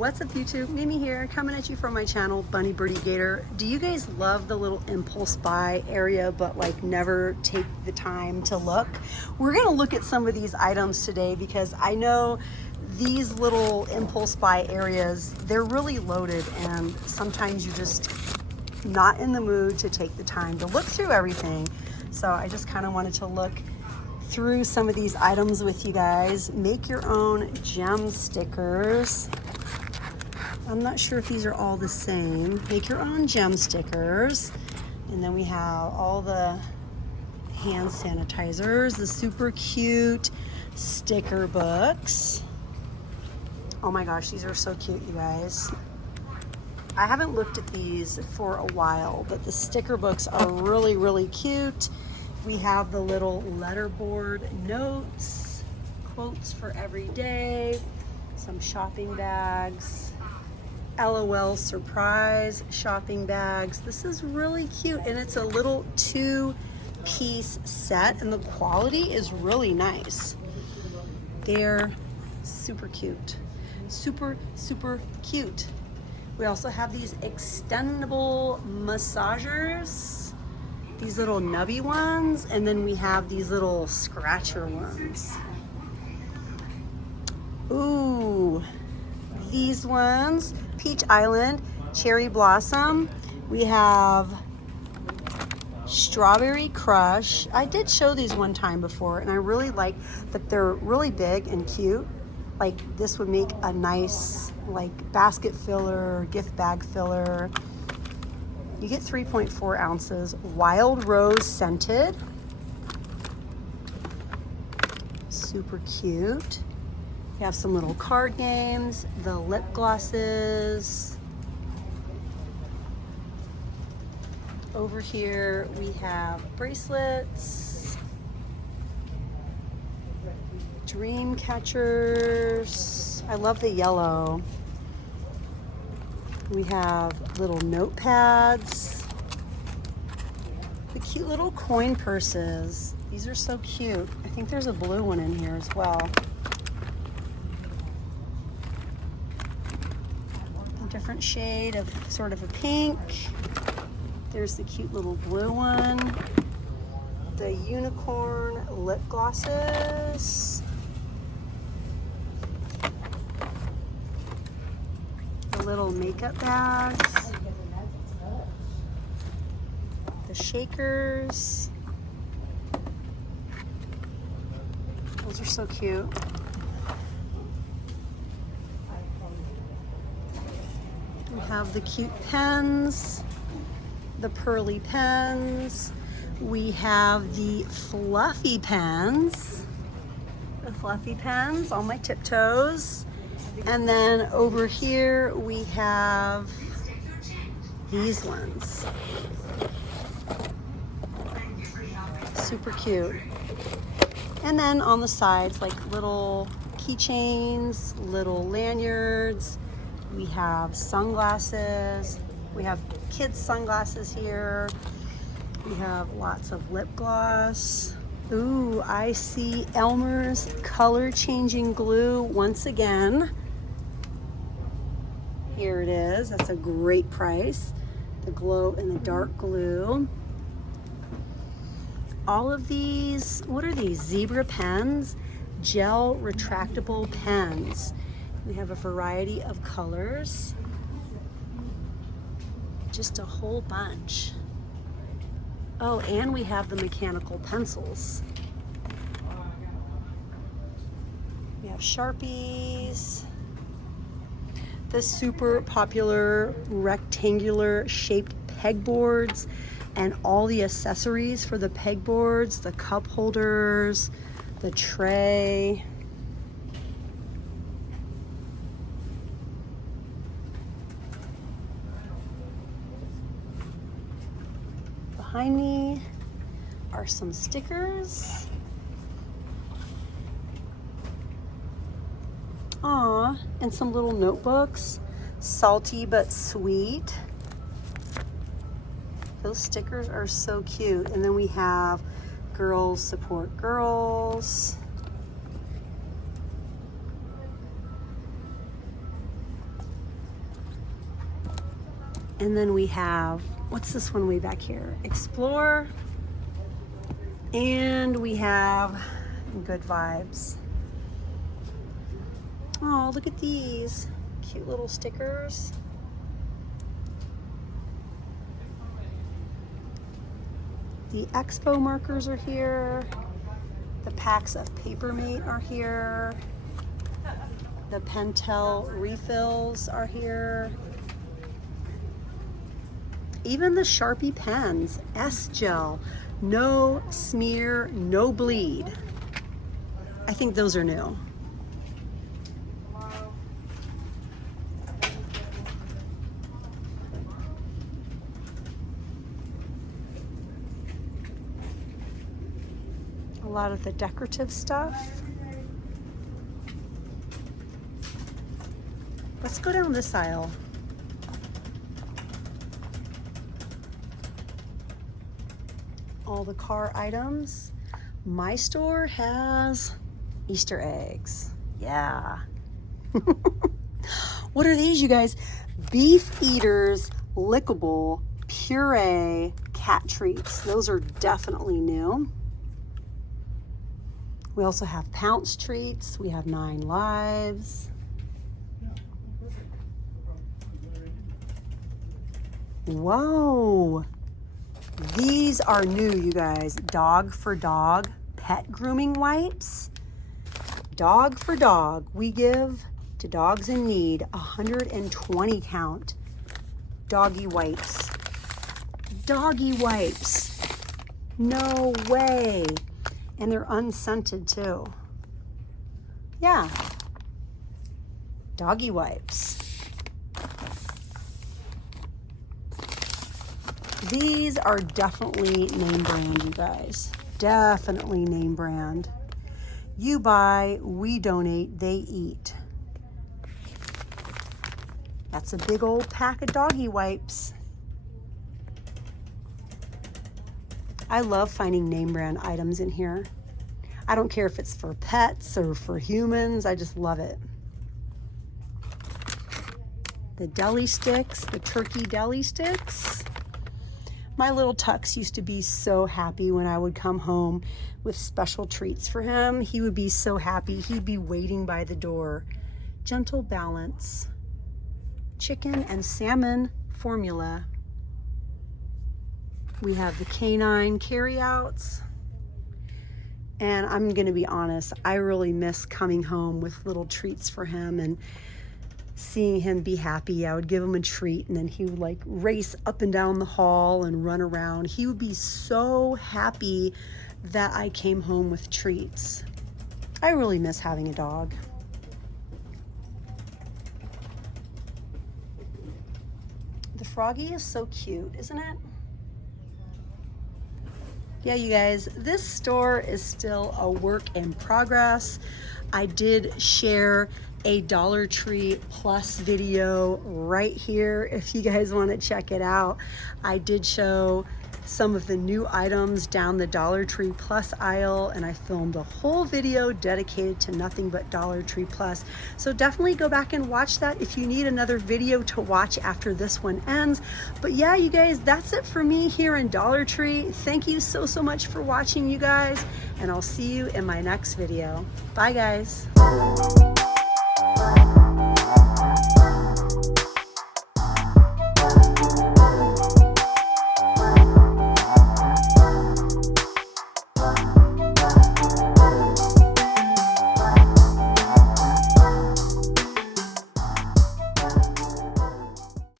What's up YouTube? Mimi here, coming at you from my channel, Bunny Birdy Gator. Do you guys love the little impulse buy area but like never take the time to look? We're gonna look at some of these items today because I know these little impulse buy areas, they're really loaded and sometimes you're just not in the mood to take the time to look through everything. So I just kind of wanted to look through some of these items with you guys. Make your own gem stickers. I'm not sure if these are all the same. Make your own gem stickers. And then we have all the hand sanitizers, the super cute sticker books. Oh my gosh, these are so cute, you guys. I haven't looked at these for a while, but the sticker books are really, really cute. We have the little letterboard notes, quotes for every day, some shopping bags, LOL surprise shopping bags. This is really cute, and it's a little 2-piece set, and the quality is really nice. They're super cute. Super, super cute. We also have these extendable massagers, these little nubby ones, and then we have these little scratcher ones. Ooh, these ones, Peach Island, Cherry Blossom. We have Strawberry Crush. I did show these one time before, and I really like that they're really big and cute. Like this would make a nice like basket filler, gift bag filler. You get 3.4 ounces. Wild Rose scented. Super cute. We have some little card games, the lip glosses. Over here we have bracelets, dream catchers. I love the yellow. We have little notepads, the cute little coin purses. These are so cute. I think there's a blue one in here as well. Different shade of sort of a pink. There's the cute little blue one. The unicorn lip glosses. The little makeup bags. The shakers. Those are so cute. We have the cute pens, the pearly pens. We have the fluffy pens. The fluffy pens on my tiptoes. And then over here we have these ones. Super cute. And then on the sides, like little keychains, little lanyards. We have sunglasses. We have kids' sunglasses here. We have lots of lip gloss. Ooh, I see Elmer's color changing glue once again. Here it is. That's a great price. The glow in the dark glue. All of these, what are these? Zebra pens, gel retractable pens. We have a variety of colors, just a whole bunch. Oh, and we have the mechanical pencils. We have Sharpies, the super popular rectangular shaped pegboards, and all the accessories for the pegboards, the cup holders, the tray. Behind me are some stickers. Aw, and some little notebooks. Salty but sweet. Those stickers are so cute. And then we have Girls Support Girls. And then we have, what's this one way back here? Explore. And we have Good Vibes. Oh, look at these cute little stickers. The Expo markers are here. The packs of Papermate are here. The Pentel refills are here. Even the Sharpie pens, S-Gel, no smear, no bleed. I think those are new. A lot of the decorative stuff. Let's go down this aisle. All the car items. My store has Easter eggs. Yeah. What are these, you guys? Beef Eaters lickable puree cat treats. Those are definitely new. We also have Pounce treats. We have 9 Lives. Whoa. These are new, you guys. Dog for Dog pet grooming wipes. Dog for Dog. We give to dogs in need 120 count doggy wipes. Doggy wipes. No way. And they're unscented too. Yeah. Doggy wipes. These are definitely name brand, you guys. Definitely name brand. You buy, we donate, they eat. That's a big old pack of doggy wipes. I love finding name brand items in here. I don't care if it's for pets or for humans, I just love it. The deli sticks, the turkey deli sticks. My little Tux used to be so happy when I would come home with special treats for him. He would be so happy. He'd be waiting by the door. Gentle Balance, chicken and salmon formula. We have the canine carryouts. And I'm gonna be honest, I really miss coming home with little treats for him and seeing him be happy. I would give him a treat and then he would like race up and down the hall and run around. He would be so happy that I came home with treats. I really miss having a dog. The froggy is so cute, isn't it? Yeah, you guys, this store is still a work in progress. I did share a Dollar Tree Plus video right here if you guys want to check it out. I did show some of the new items down the Dollar Tree Plus aisle, and I filmed a whole video dedicated to nothing but Dollar Tree Plus. So definitely go back and watch that if you need another video to watch after this one ends. But yeah, you guys, that's it for me here in Dollar Tree. Thank you so much for watching, you guys, and I'll see you in my next video. Bye, guys.